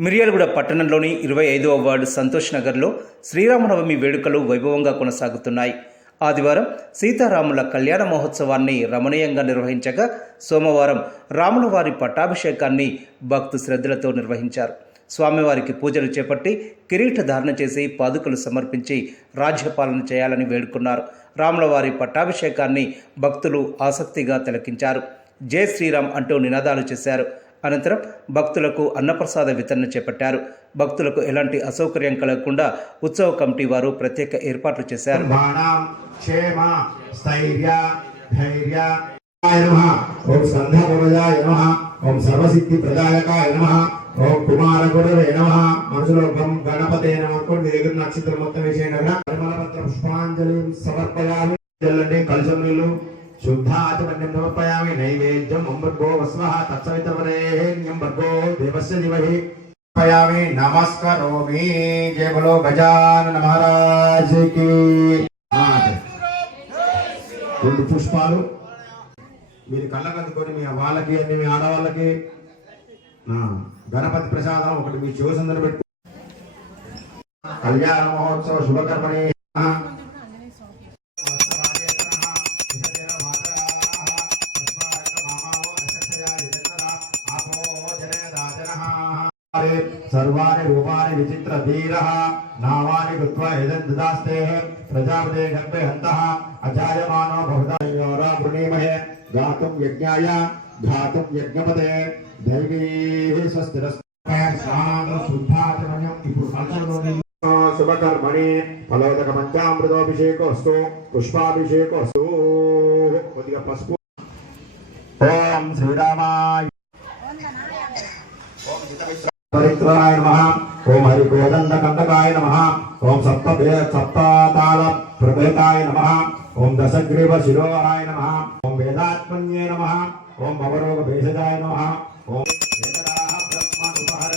మిర్యాలగూడ పట్టణంలోని ఇరవై ఐదవ వార్డు సంతోష్ నగర్లో శ్రీరామనవమి వేడుకలు వైభవంగా కొనసాగుతున్నాయి. ఆదివారం సీతారాముల కళ్యాణ మహోత్సవాన్ని రమణీయంగా నిర్వహించగా సోమవారం రాములవారి పట్టాభిషేకాన్ని భక్తు శ్రద్ధలతో నిర్వహించారు. స్వామివారికి పూజలు చేపట్టి కిరీట ధారణ చేసి పాదుకలు సమర్పించి రాజ్యపాలన చేయాలని వేడుకున్నారు. రాములవారి పట్టాభిషేకాన్ని భక్తులు ఆసక్తిగా తిలకించారు. జై శ్రీరామ్ అంటూ నినాదాలు చేశారు. అనంతరం భక్తులకు అన్నప్రసాద వితరణ చేపట్టారు. భక్తులకు ఎలాంటి అసౌకర్యం కలగకుండా ఉత్సవ కమిటీ వారు ప్రత్యేక ఏర్పాట్లు చేశారు. ఓం స్కంధపురజాయ నమ. ఓం సర్వసిద్ధి ప్రదాయకాయ నమ. ఓం కుమార గురువే నమ. మనసులో గం గణపతే నమ అనుకోండి. మీ దగ్గర నక్షత్రం మొత్తం వేసేయండి. కదా పరిమళపత్ర పుష్పాంజలి సమర్పయామి. జల్లండి. కలశం నీళ్ళు. శుద్ధాచమన్యం సమర్పయామి నైవేద్యం అంబర్గో వస్వ తత్సవితవరేణ్యం భర్గో దేవస్య దివహి సమర్పయామి నమస్కరోమి జయ బలో గజానన మహారాజ్కి రెండు పుష్పాలు మీరు కళ్ళకు అందుకొని మీ వాళ్ళకి అన్ని మీ ఆడవాళ్ళకి గణపతి ప్రసాదం ఒకటి మీ శివసుందర పెట్టు కళ్యాణ మహోత్సవ శుభకర్మణి. सर्वाणि रूपाणि विचित्र विचित्रधीरः नामानि कृत्वा एतद् ददास्ते प्रजापते गर्भे हन्तः अजायमानो बहुधायोर वृणीमहे गातुं यज्ञाय घातुं यज्ञपते दैवीः स्वस्तिरस्ति शुभकर्मणि फलोदक पञ्चामृतोऽभिषेकोऽस्तु पुष्पाभिषेकोऽस्तु पशु। ॐ श्रीरामाय। ॐ హరిత్రాయ నమ. ఓం హరి కోదండ కందకాయ నమ. ఓం సప్త సప్తాతాళ ప్రభేతాయ నమ. ఓం దశగ్రీవ శిరోహాయ నమ. ఓం వేదాత్మన్యే నమ. ఓం భవరోగ భేషజాయ నమ. ఓం వేదరాహ బ్రహ్మ ఉపహర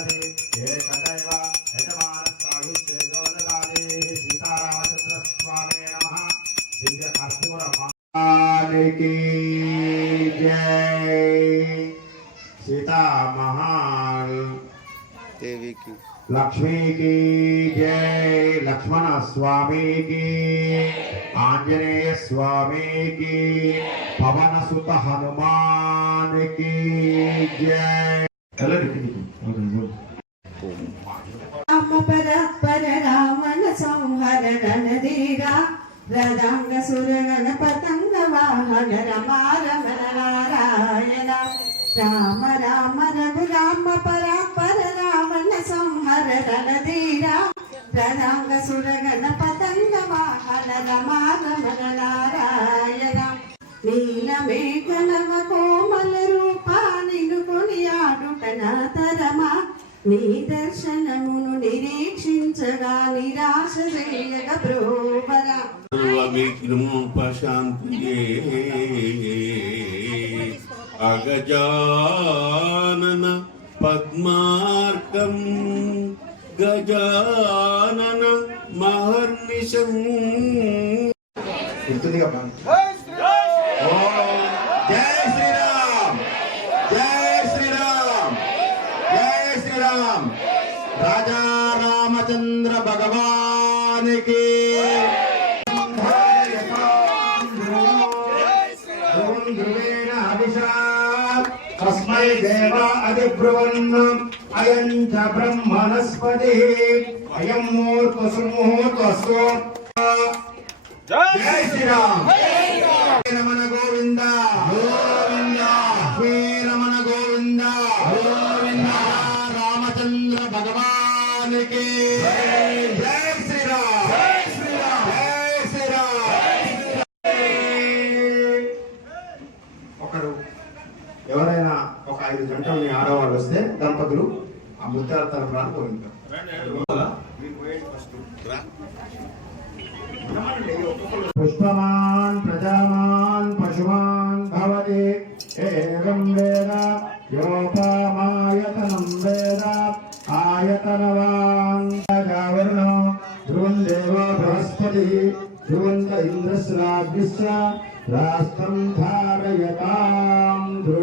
దేవికి లక్ష్మీకి జై లక్ష్మణ స్వామికి ఆంజనేయ స్వామికి పవన సుత హనుమానికి జై రామ పర పర రామన సంహర రణధీరా రదాంగ సురగణ పతంగ వాహన రమారమ నారాయణ రామ రామ ప్రణామ సురగణ పతంగ వాహన మాధమనారాయణ నీల మేఘనవ కోమల రూపానిను కొనియాడుటన తరమా. నీ దర్శనమును నిరీక్షించగా నిరాశ చేయగ ప్రోపర విఘ్నోపశాంతి అగజానన పద్మార్కం గజానన మహర్నిశం. ఇంతుందిగా జై శ్రీరామ్! జై శ్రీరామ్! జై శ్రీరామ్! రాజా రామచంద్ర భగవానికి. తస్మై దేవ అధిబ్రువన్ అయం చ బ్రహ్మణస్పతి అయం మూర్త సుముహూర్తస్సు జై శ్రీరామ్ రమణ గోవింద గోవింద గంటలని ఆడవాళ్ళు వస్తే దంపతులు ఆ ముత్తాల తరపురాన్ని కోరింటారు పుష్పమాన్ ప్రజామాన్ పశుమాన్ భవతి వేద ఆయతనవాన్ ధ్రువం బృహస్పతి ధ్రువంత రాష్ట్రం ధారయతాం ధ్రువ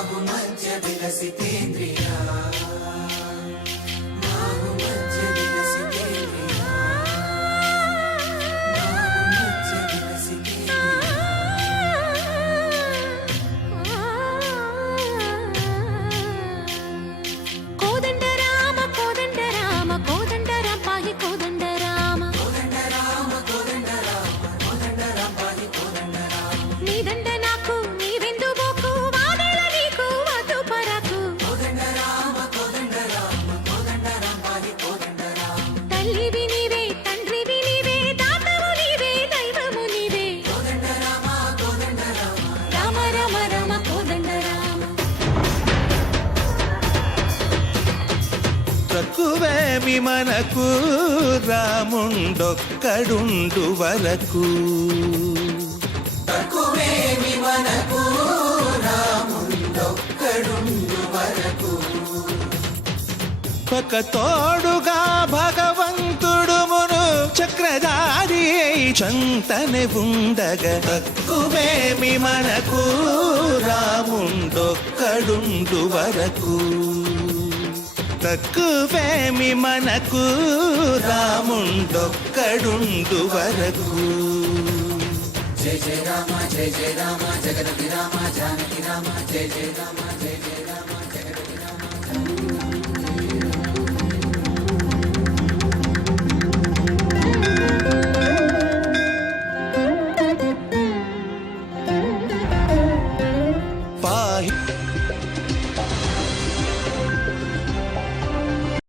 తక్కువేమి మనకు రాముండొక్కడుండు వరకు. ఒక తోడుగా భగవంతుడు మును చక్రధారి చంతనే ఉండగ. తక్కువేమి మనకు రాముండొక్కడుండు వరకు. తక్కువేమి మనకు రాముండొక్కడుండు వరకు. జయ జయ రామ జయ జయ రామ జగదపి రామ జానకి రామ జయ జయ రామ జయ జయ రామ.